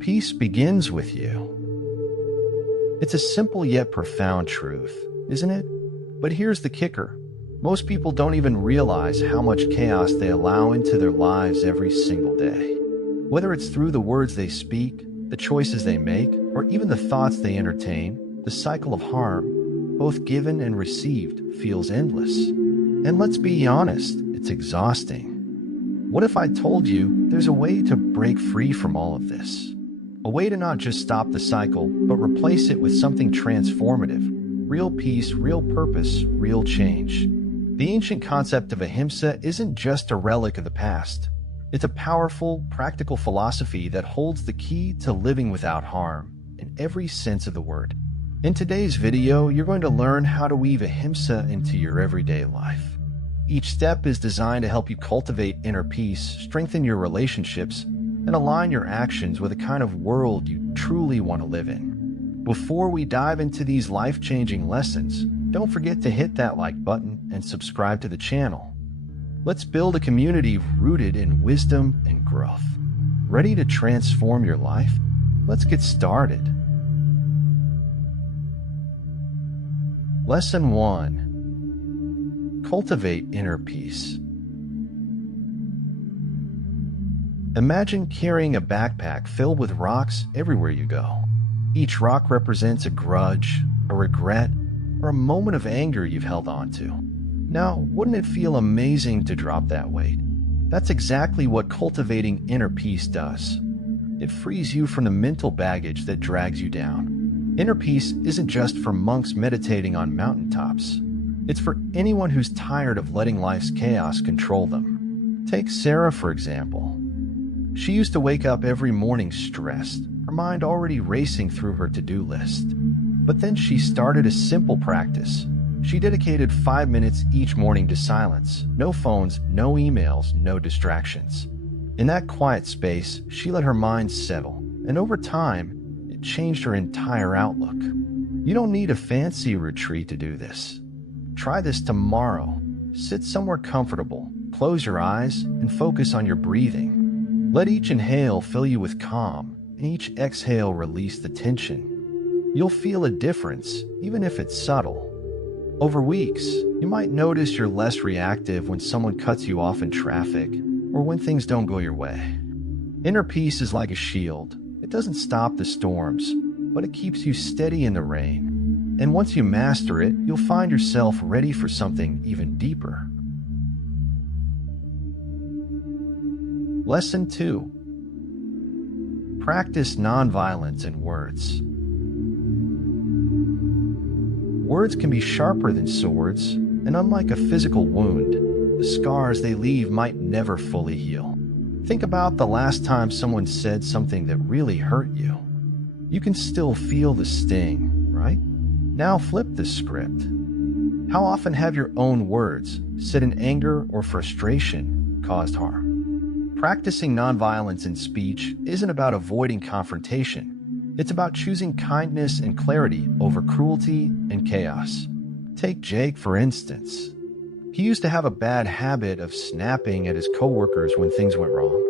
Peace begins with you. It's a simple yet profound truth, isn't it? But here's the kicker. Most people don't even realize how much chaos they allow into their lives every single day. Whether it's through the words they speak, the choices they make, or even the thoughts they entertain, the cycle of harm, both given and received, feels endless. And let's be honest, it's exhausting. What if I told you there's a way to break free from all of this? A way to not just stop the cycle, but replace it with something transformative. Real peace, real purpose, real change. The ancient concept of Ahimsa isn't just a relic of the past. It's a powerful, practical philosophy that holds the key to living without harm, in every sense of the word. In today's video, you're going to learn how to weave Ahimsa into your everyday life. Each step is designed to help you cultivate inner peace, strengthen your relationships, and align your actions with the kind of world you truly want to live in. Before we dive into these life-changing lessons, don't forget to hit that like button and subscribe to the channel. Let's build a community rooted in wisdom and growth. Ready to transform your life? Let's get started. Lesson 1. Cultivate inner peace. Imagine carrying a backpack filled with rocks everywhere you go. Each rock represents a grudge, a regret, or a moment of anger you've held on to. Now, wouldn't it feel amazing to drop that weight? That's exactly what cultivating inner peace does. It frees you from the mental baggage that drags you down. Inner peace isn't just for monks meditating on mountaintops. It's for anyone who's tired of letting life's chaos control them. Take Sarah, for example. She used to wake up every morning stressed, her mind already racing through her to-do list. But then she started a simple practice. She dedicated 5 minutes each morning to silence. No phones, no emails, no distractions. In that quiet space, she let her mind settle, and over time, it changed her entire outlook. You don't need a fancy retreat to do this. Try this tomorrow. Sit somewhere comfortable, close your eyes, and focus on your breathing. Let each inhale fill you with calm, and each exhale release the tension. You'll feel a difference, even if it's subtle. Over weeks, you might notice you're less reactive when someone cuts you off in traffic or when things don't go your way. Inner peace is like a shield. It doesn't stop the storms, but it keeps you steady in the rain. And once you master it, you'll find yourself ready for something even deeper. Lesson 2. Practice nonviolence in words. Words can be sharper than swords, and unlike a physical wound, the scars they leave might never fully heal. Think about the last time someone said something that really hurt you. You can still feel the sting, right? Now flip the script. How often have your own words, said in anger or frustration, caused harm? Practicing nonviolence in speech isn't about avoiding confrontation. It's about choosing kindness and clarity over cruelty and chaos. Take Jake, for instance. He used to have a bad habit of snapping at his coworkers when things went wrong.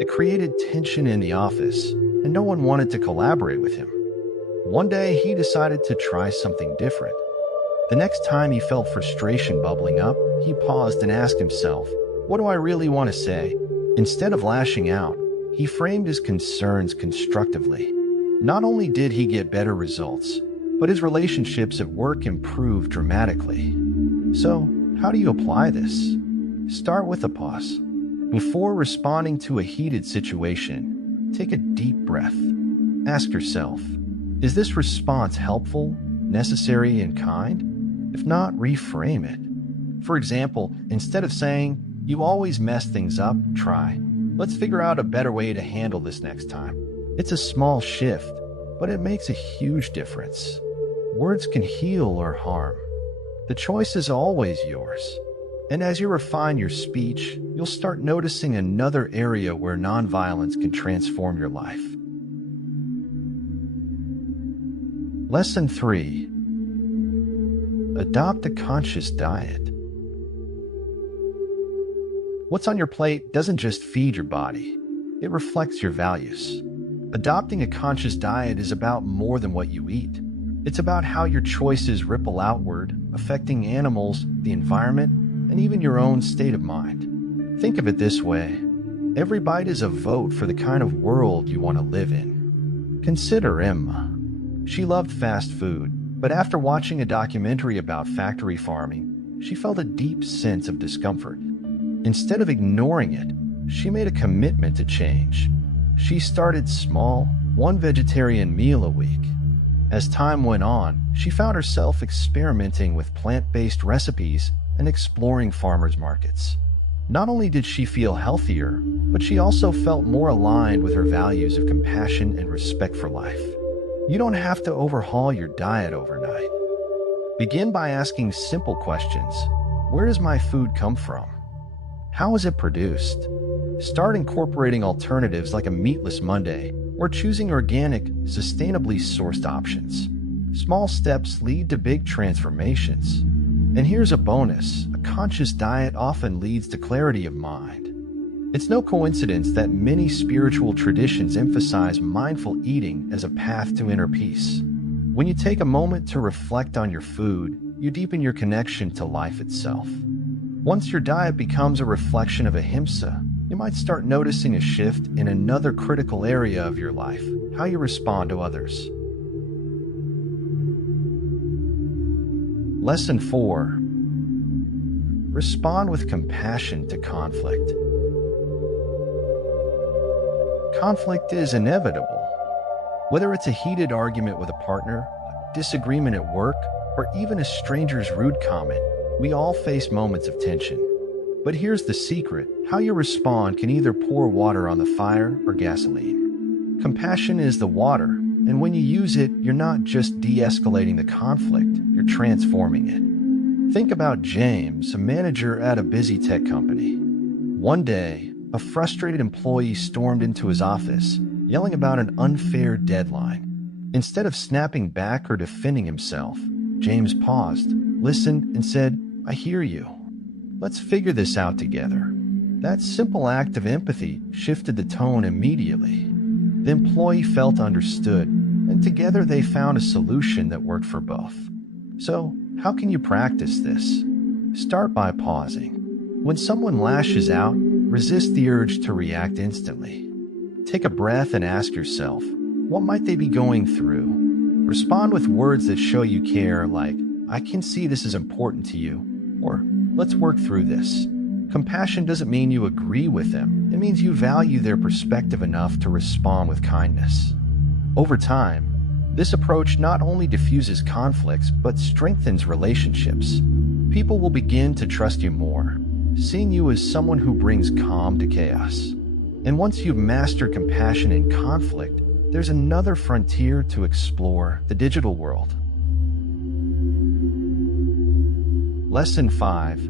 It created tension in the office, and no one wanted to collaborate with him. One day, he decided to try something different. The next time he felt frustration bubbling up, he paused and asked himself, "What do I really want to say?" Instead of lashing out, he framed his concerns constructively. Not only did he get better results, but his relationships at work improved dramatically. So, how do you apply this? Start with a pause. Before responding to a heated situation, take a deep breath. Ask yourself, is this response helpful, necessary, and kind? If not, reframe it. For example, instead of saying, "You always mess things up," try, "Let's figure out a better way to handle this next time." It's a small shift, but it makes a huge difference. Words can heal or harm. The choice is always yours. And as you refine your speech, you'll start noticing another area where nonviolence can transform your life. Lesson 3. Adopt a conscious diet. What's on your plate doesn't just feed your body, it reflects your values. Adopting a conscious diet is about more than what you eat. It's about how your choices ripple outward, affecting animals, the environment, and even your own state of mind. Think of it this way. Every bite is a vote for the kind of world you want to live in. Consider Emma. She loved fast food, but after watching a documentary about factory farming, she felt a deep sense of discomfort. Instead of ignoring it, she made a commitment to change. She started small, one vegetarian meal a week. As time went on, she found herself experimenting with plant-based recipes and exploring farmers markets. Not only did she feel healthier, but she also felt more aligned with her values of compassion and respect for life. You don't have to overhaul your diet overnight. Begin by asking simple questions. Where does my food come from? How is it produced? Start incorporating alternatives like a meatless Monday or choosing organic, sustainably sourced options. Small steps lead to big transformations. And here's a bonus. A conscious diet often leads to clarity of mind. It's no coincidence that many spiritual traditions emphasize mindful eating as a path to inner peace. When you take a moment to reflect on your food, you deepen your connection to life itself. Once your diet becomes a reflection of Ahimsa, you might start noticing a shift in another critical area of your life, how you respond to others. Lesson 4. Respond with compassion to conflict. Conflict is inevitable. Whether it's a heated argument with a partner, a disagreement at work, or even a stranger's rude comment, we all face moments of tension. But here's the secret. How you respond can either pour water on the fire or gasoline. Compassion is the water, and when you use it, you're not just de-escalating the conflict, you're transforming it. Think about James, a manager at a busy tech company. One day, a frustrated employee stormed into his office, yelling about an unfair deadline. Instead of snapping back or defending himself, James paused, listened, and said, "I hear you. Let's figure this out together." That simple act of empathy shifted the tone immediately. The employee felt understood, and together they found a solution that worked for both. So, how can you practice this? Start by pausing. When someone lashes out, resist the urge to react instantly. Take a breath and ask yourself, what might they be going through? Respond with words that show you care, like, "I can see this is important to you," or "Let's work through this." Compassion doesn't mean you agree with them. It means you value their perspective enough to respond with kindness. Over time, this approach not only diffuses conflicts, but strengthens relationships. People will begin to trust you more, seeing you as someone who brings calm to chaos. And once you've mastered compassion in conflict, there's another frontier to explore: the digital world. Lesson 5.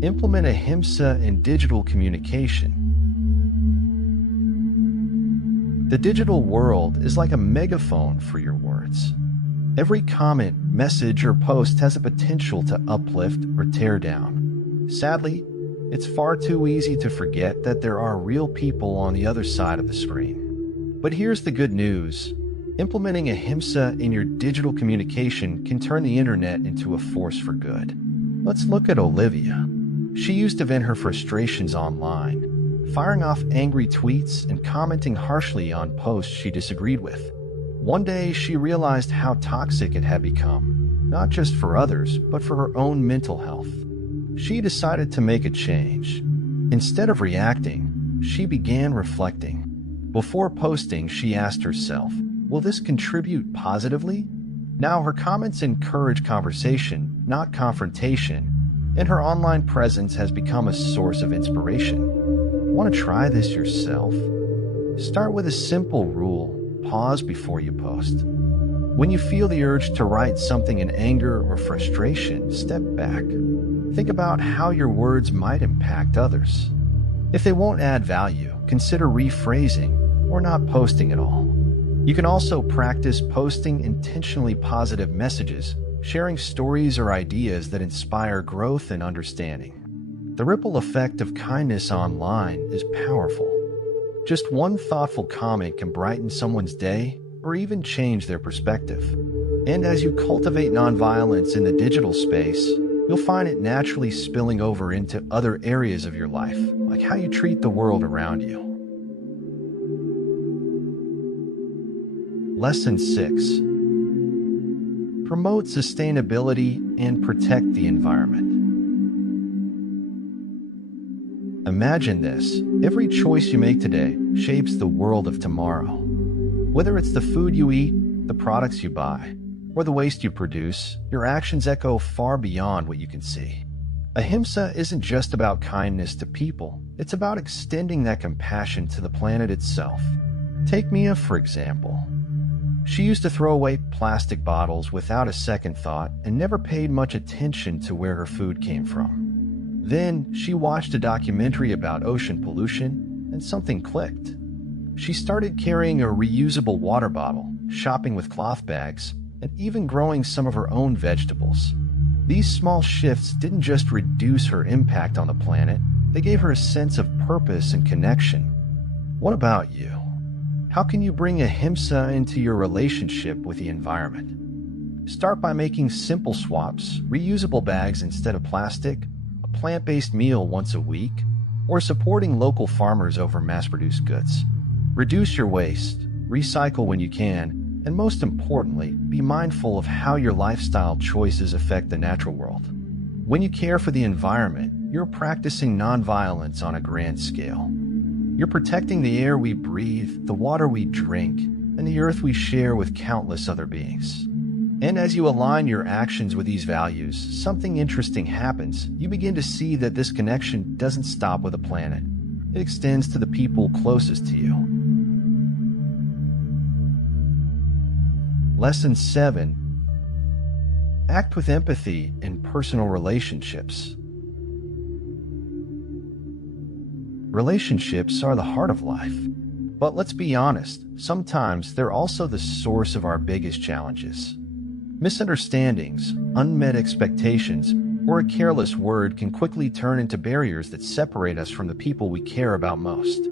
Implement Ahimsa in digital communication. The digital world is like a megaphone for your words. Every comment, message, or post has a potential to uplift or tear down. Sadly, it's far too easy to forget that there are real people on the other side of the screen. But here's the good news. Implementing Ahimsa in your digital communication can turn the internet into a force for good. Let's look at Olivia. She used to vent her frustrations online, firing off angry tweets and commenting harshly on posts she disagreed with. One day, she realized how toxic it had become, not just for others, but for her own mental health. She decided to make a change. Instead of reacting, she began reflecting. Before posting, she asked herself, will this contribute positively? Now her comments encourage conversation, not confrontation, and her online presence has become a source of inspiration. Want to try this yourself? Start with a simple rule: pause before you post. When you feel the urge to write something in anger or frustration, step back. Think about how your words might impact others. If they won't add value, consider rephrasing or not posting at all. You can also practice posting intentionally positive messages, sharing stories or ideas that inspire growth and understanding. The ripple effect of kindness online is powerful. Just one thoughtful comment can brighten someone's day or even change their perspective. And as you cultivate nonviolence in the digital space, you'll find it naturally spilling over into other areas of your life, like how you treat the world around you. Lesson 6. Promote sustainability and protect the environment. Imagine this: every choice you make today shapes the world of tomorrow. Whether it's the food you eat, the products you buy, or the waste you produce, your actions echo far beyond what you can see. Ahimsa isn't just about kindness to people, it's about extending that compassion to the planet itself. Take Mia, for example. She used to throw away plastic bottles without a second thought and never paid much attention to where her food came from. Then she watched a documentary about ocean pollution and something clicked. She started carrying a reusable water bottle, shopping with cloth bags, and even growing some of her own vegetables. These small shifts didn't just reduce her impact on the planet, they gave her a sense of purpose and connection. What about you? How can you bring Ahimsa into your relationship with the environment? Start by making simple swaps, reusable bags instead of plastic, a plant-based meal once a week, or supporting local farmers over mass-produced goods. Reduce your waste, recycle when you can, and most importantly, be mindful of how your lifestyle choices affect the natural world. When you care for the environment, you're practicing nonviolence on a grand scale. You're protecting the air we breathe, the water we drink, and the earth we share with countless other beings. And as you align your actions with these values, something interesting happens. You begin to see that this connection doesn't stop with the planet. It extends to the people closest to you. Lesson 7. Act with empathy in personal relationships. Relationships are the heart of life. But let's be honest, sometimes they're also the source of our biggest challenges. Misunderstandings, unmet expectations, or a careless word can quickly turn into barriers that separate us from the people we care about most.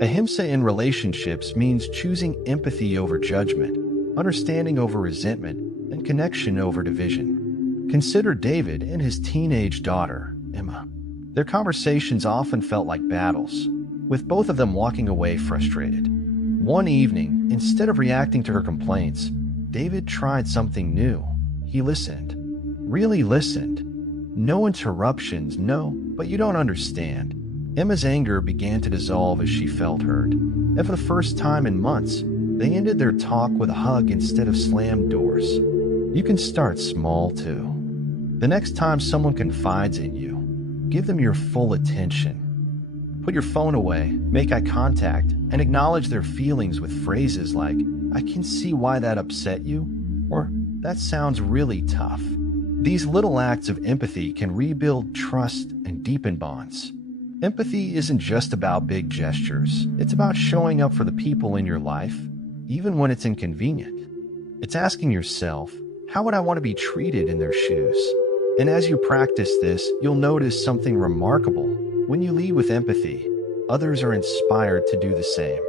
Ahimsa in relationships means choosing empathy over judgment, understanding over resentment, and connection over division. Consider David and his teenage daughter, Emma. Their conversations often felt like battles, with both of them walking away frustrated. One evening, instead of reacting to her complaints, David tried something new. He listened. Really listened. No interruptions, no, but you don't understand. Emma's anger began to dissolve as she felt heard. And for the first time in months, they ended their talk with a hug instead of slammed doors. You can start small, too. The next time someone confides in you, give them your full attention. Put your phone away, make eye contact, and acknowledge their feelings with phrases like, "I can see why that upset you," or "That sounds really tough." These little acts of empathy can rebuild trust and deepen bonds. Empathy isn't just about big gestures. It's about showing up for the people in your life, even when it's inconvenient. It's asking yourself, how would I want to be treated in their shoes? And as you practice this, you'll notice something remarkable. When you lead with empathy, others are inspired to do the same.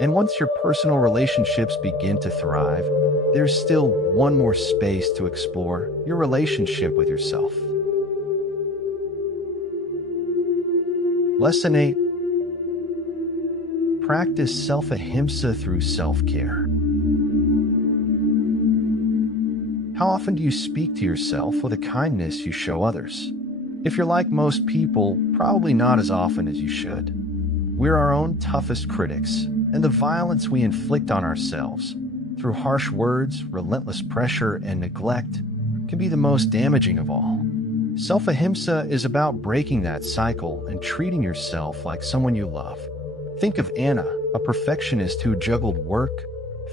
And once your personal relationships begin to thrive, there's still one more space to explore: your relationship with yourself. Lesson 8. Practice self-ahimsa through self-care. How often do you speak to yourself with a kindness you show others? If you're like most people, probably not as often as you should. We're our own toughest critics, and the violence we inflict on ourselves through harsh words, relentless pressure, and neglect can be the most damaging of all. Self-ahimsa is about breaking that cycle and treating yourself like someone you love. Think of Anna, a perfectionist who juggled work,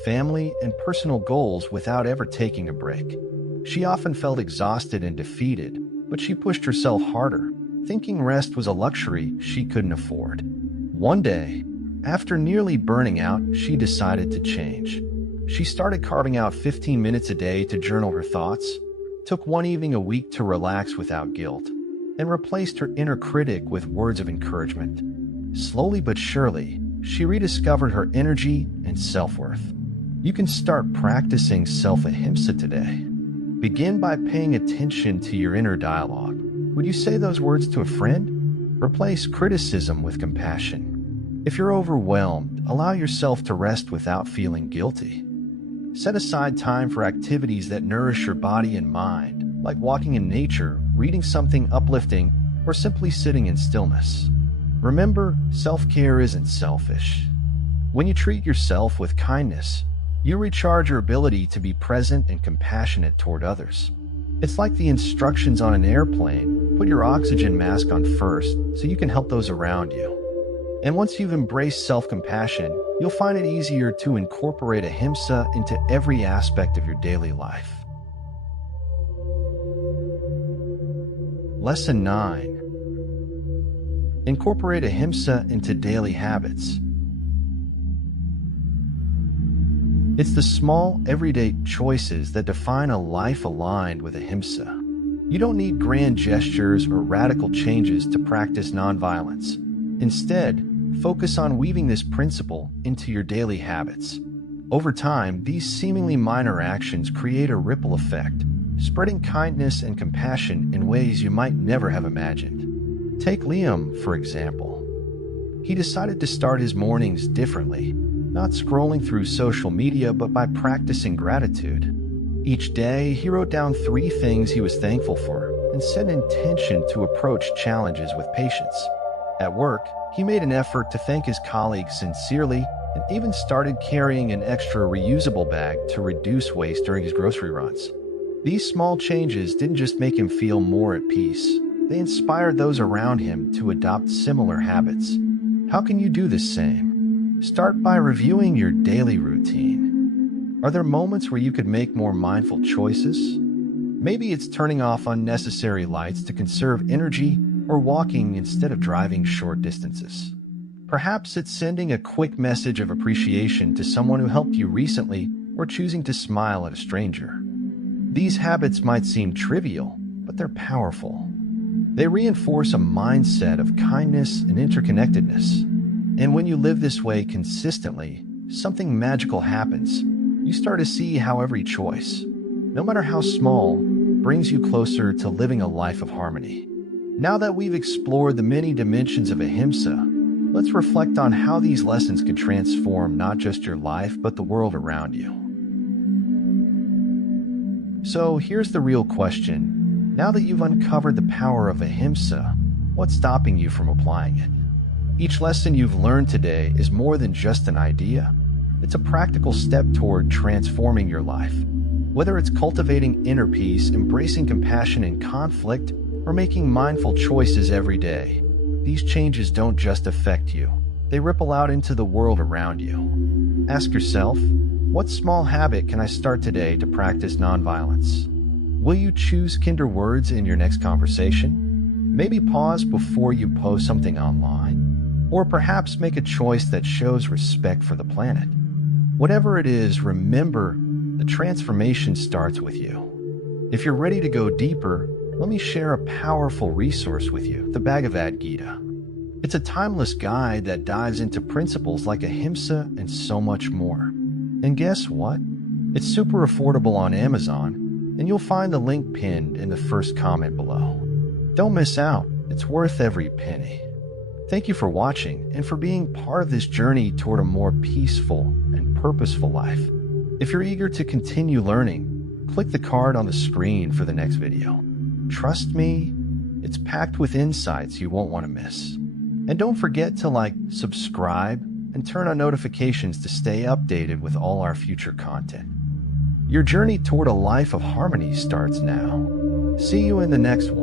family, and personal goals without ever taking a break. She often felt exhausted and defeated, but she pushed herself harder, thinking rest was a luxury she couldn't afford. One day, after nearly burning out, she decided to change. She started carving out 15 minutes a day to journal her thoughts, took one evening a week to relax without guilt, and replaced her inner critic with words of encouragement. Slowly but surely, she rediscovered her energy and self-worth. You can start practicing self-ahimsa today. Begin by paying attention to your inner dialogue. Would you say those words to a friend? Replace criticism with compassion. If you're overwhelmed, allow yourself to rest without feeling guilty. Set aside time for activities that nourish your body and mind, like walking in nature, reading something uplifting, or simply sitting in stillness. Remember, self-care isn't selfish. When you treat yourself with kindness, you recharge your ability to be present and compassionate toward others. It's like the instructions on an airplane: put your oxygen mask on first so you can help those around you. And once you've embraced self-compassion, you'll find it easier to incorporate ahimsa into every aspect of your daily life. Lesson 9. Incorporate ahimsa into daily habits. It's the small, everyday choices that define a life aligned with ahimsa. You don't need grand gestures or radical changes to practice nonviolence. Instead, focus on weaving this principle into your daily habits. Over time, these seemingly minor actions create a ripple effect, spreading kindness and compassion in ways you might never have imagined. Take Liam, for example. He decided to start his mornings differently, not scrolling through social media, but by practicing gratitude. Each day, he wrote down 3 things he was thankful for and set an intention to approach challenges with patience. At work, he made an effort to thank his colleagues sincerely and even started carrying an extra reusable bag to reduce waste during his grocery runs. These small changes didn't just make him feel more at peace, they inspired those around him to adopt similar habits. How can you do the same? Start by reviewing your daily routine. Are there moments where you could make more mindful choices? Maybe it's turning off unnecessary lights to conserve energy or walking instead of driving short distances. Perhaps it's sending a quick message of appreciation to someone who helped you recently or choosing to smile at a stranger. These habits might seem trivial, but they're powerful. They reinforce a mindset of kindness and interconnectedness. And when you live this way consistently, something magical happens. You start to see how every choice, no matter how small, brings you closer to living a life of harmony. Now that we've explored the many dimensions of ahimsa, let's reflect on how these lessons could transform not just your life, but the world around you. So here's the real question. Now that you've uncovered the power of ahimsa, what's stopping you from applying it? Each lesson you've learned today is more than just an idea. It's a practical step toward transforming your life. Whether it's cultivating inner peace, embracing compassion in conflict, or making mindful choices every day, these changes don't just affect you. They ripple out into the world around you. Ask yourself, what small habit can I start today to practice nonviolence? Will you choose kinder words in your next conversation? Maybe pause before you post something online. Or perhaps make a choice that shows respect for the planet. Whatever it is, remember, the transformation starts with you. If you're ready to go deeper, let me share a powerful resource with you, the Bhagavad Gita. It's a timeless guide that dives into principles like ahimsa and so much more. And guess what? It's super affordable on Amazon, and you'll find the link pinned in the first comment below. Don't miss out, it's worth every penny. Thank you for watching and for being part of this journey toward a more peaceful and purposeful life. If you're eager to continue learning, click the card on the screen for the next video. Trust me, it's packed with insights you won't want to miss. And don't forget to like, subscribe, and turn on notifications to stay updated with all our future content. Your journey toward a life of harmony starts now. See you in the next one.